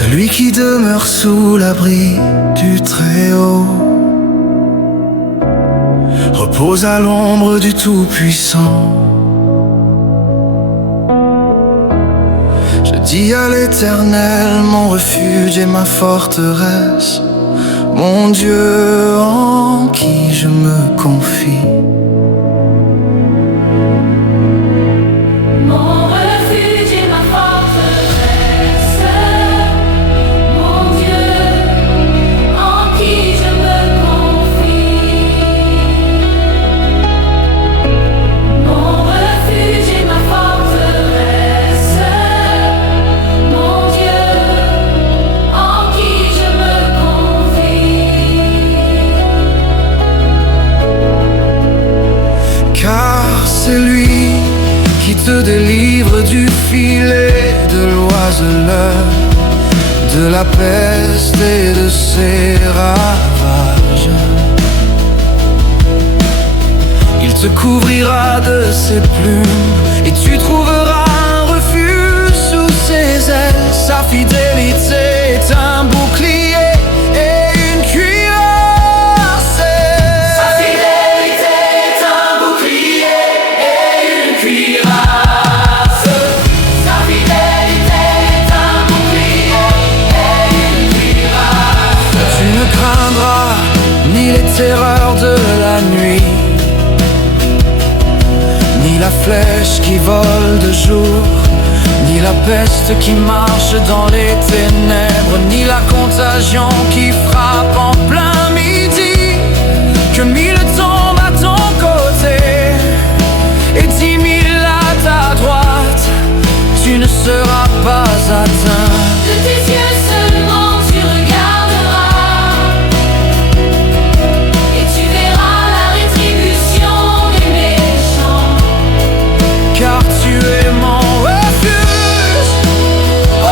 celui qui demeure sous l'abri du Très-Haut, repose à l'ombre du Tout-Puissant. Je dis à l'Éternel, mon refuge et ma forteresse, mon Dieu en qui je me confie. C'est lui qui te délivre du filet de l'oiseleur, de la peste et de ses ravages. Il te couvrira de ses plumes et tu trouveras un refuge sous ses ailes. Sa fidélité est un bouclier. Terreur de la nuit, ni la flèche qui vole de jour, ni la peste qui marche dans les ténèbres, ni la contagion qui frappe en plein midi. Que 1000 tombent à ton côté et 10 000 à ta droite, tu ne seras pas atteint. De tes yeux seulement tu regarderas, et tu verras la rétribution des méchants. Car tu es mon refuge, ô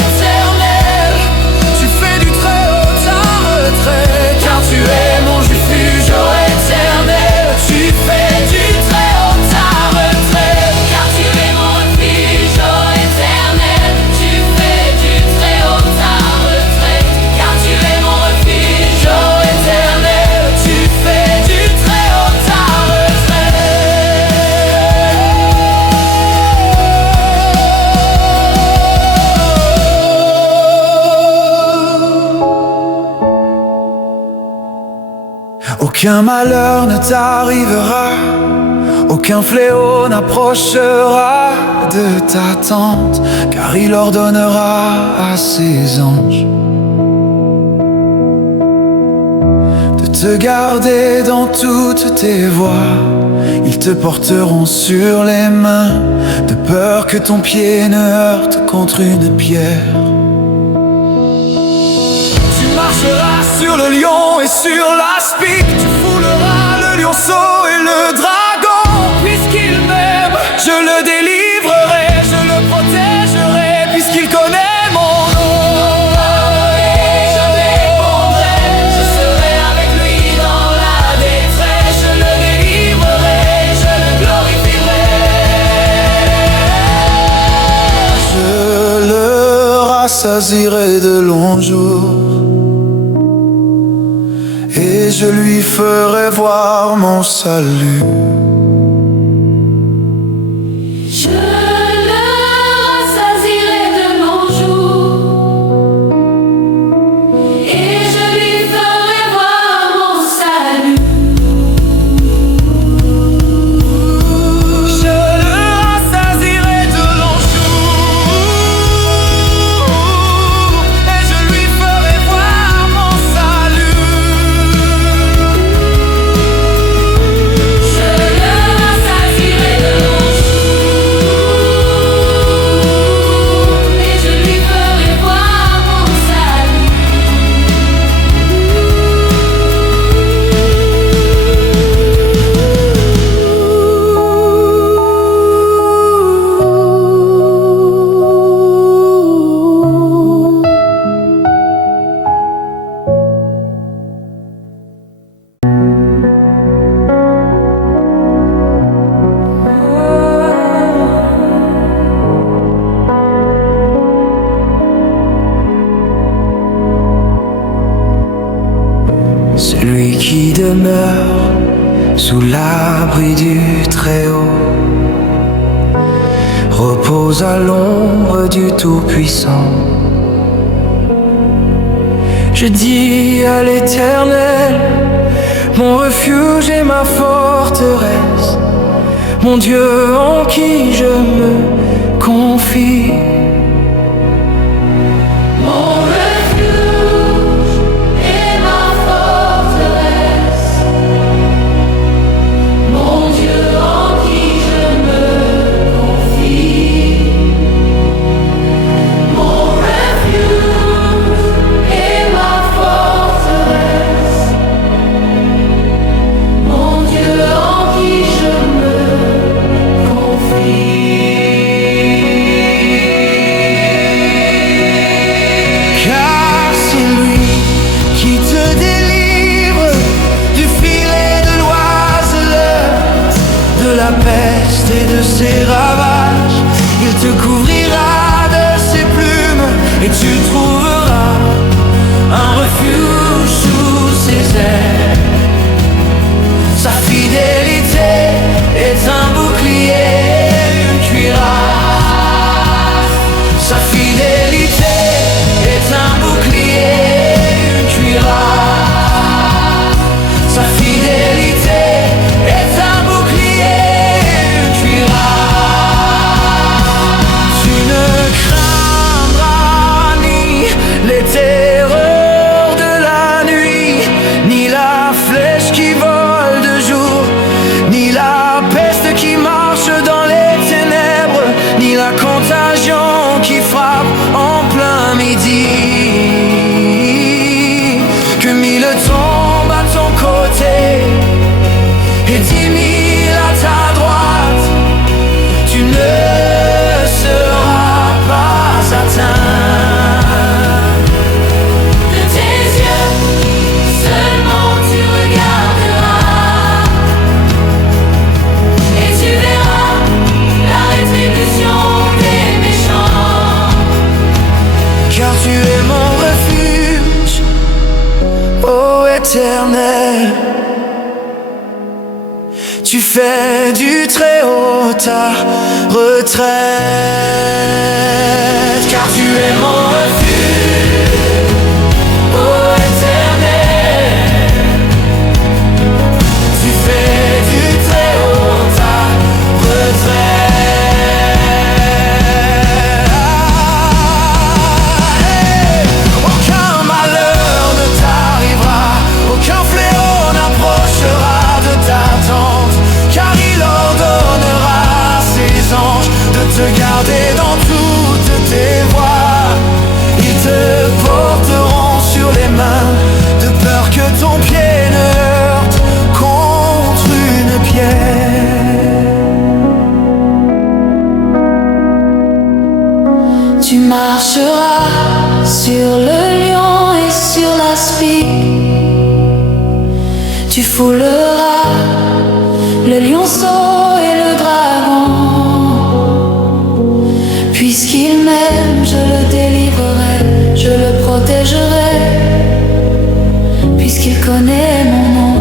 Éternel, tu fais du Très-Haut ta retraite. Car tu es mon refuge, ô Éternel, tu fais du Très-Haut ta retraite. Car tu es mon refuge, ô Éternel, tu fais du Très-Haut ta retraite. Car tu es mon refuge, ô Éternel, tu fais du Très-Haut ta retraite. Aucun malheur ne t'arrivera, aucun fléau n'approchera de ta tente, car il ordonnera à ses anges de te garder dans toutes tes voies. Ils te porteront sur les mains, de peur que ton pied ne heurte contre une pierre. Tu marcheras sur le lion et sur l'aspic, tu fouleras le lionceau et le dragon. Puisqu'il m'aime, je le délivrerai, je le protégerai, puisqu'il connaît mon nom. Et je répondrai, je serai avec lui dans la détresse. Je le délivrerai, je le glorifierai. Je le rassasierai de longs jours, et je lui ferai voir mon salut. Je le rassasierai de longs jours, et je lui ferai voir mon salut. Je le rassasierai de longs jours, et je lui ferai voir mon salut. Je le l'abri du Très-Haut, repose à l'ombre du Tout-Puissant. Je dis à l'Éternel, mon refuge et ma forteresse, mon Dieu en qui je me confie. Mon refuge et ma forteresse, mon Dieu en qui je me confie. Mon refuge et ma forteresse, mon Dieu en qui je me confie. Car c'est lui qui te délivre du filet de l'oiseleur, de la peste et de ses ravages. Il te couvrira de ses plumes et tu trouveras un refuge sous ses ailes. Sa fidélité est un bouclier, une cuirasse. Sa fidélité est un bouclier, une cuirasse. Sa fidélité est un bouclier, une cuirasse. Tu ne craindras ni les terreurs de la nuit, ni la flèche qui vole de jour, ni la peste qui marche dans les ténèbres, ni la contagion qui frappe en plein midi. Que 1000 tombent à ton côté et 10 000 à ta droite, tu ne seras pas atteint. De tes yeux seulement tu regarderas, et tu verras la rétribution des méchants. Car tu es mon refuge, ô Éternel. Tu fais du Très-Haut ta retraite. Car tu es mon refuge, ô Éternel. Tu fais du Très-Haut ta retraite. Aucun malheur ne t'arrivera, aucun fléau n'approchera de ta tente, car il ordonnera à ses anges de te garder dans toutes tes voies. Ils te porteront sur les mains, de peur que ton pied ne heurte contre une pierre. Tu marcheras sur le lion et sur l'aspi. Tu fouleras le lionceau et le dragon. Puisqu'il m'aime, je le délivrerai, je le protégerai. Puisqu'il connaît mon nom.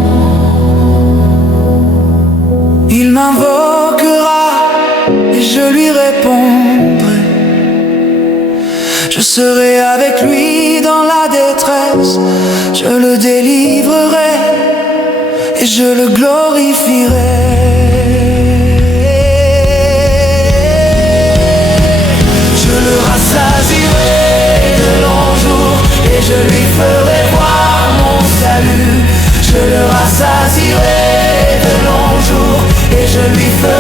Il m'invoquera et je lui répondrai. Je serai avec lui dans la détresse, je le délivrerai et je le glorifierai. Je le rassasierai de longs jours et je lui ferai voir mon salut. Je le rassasierai de longs jours et je lui ferai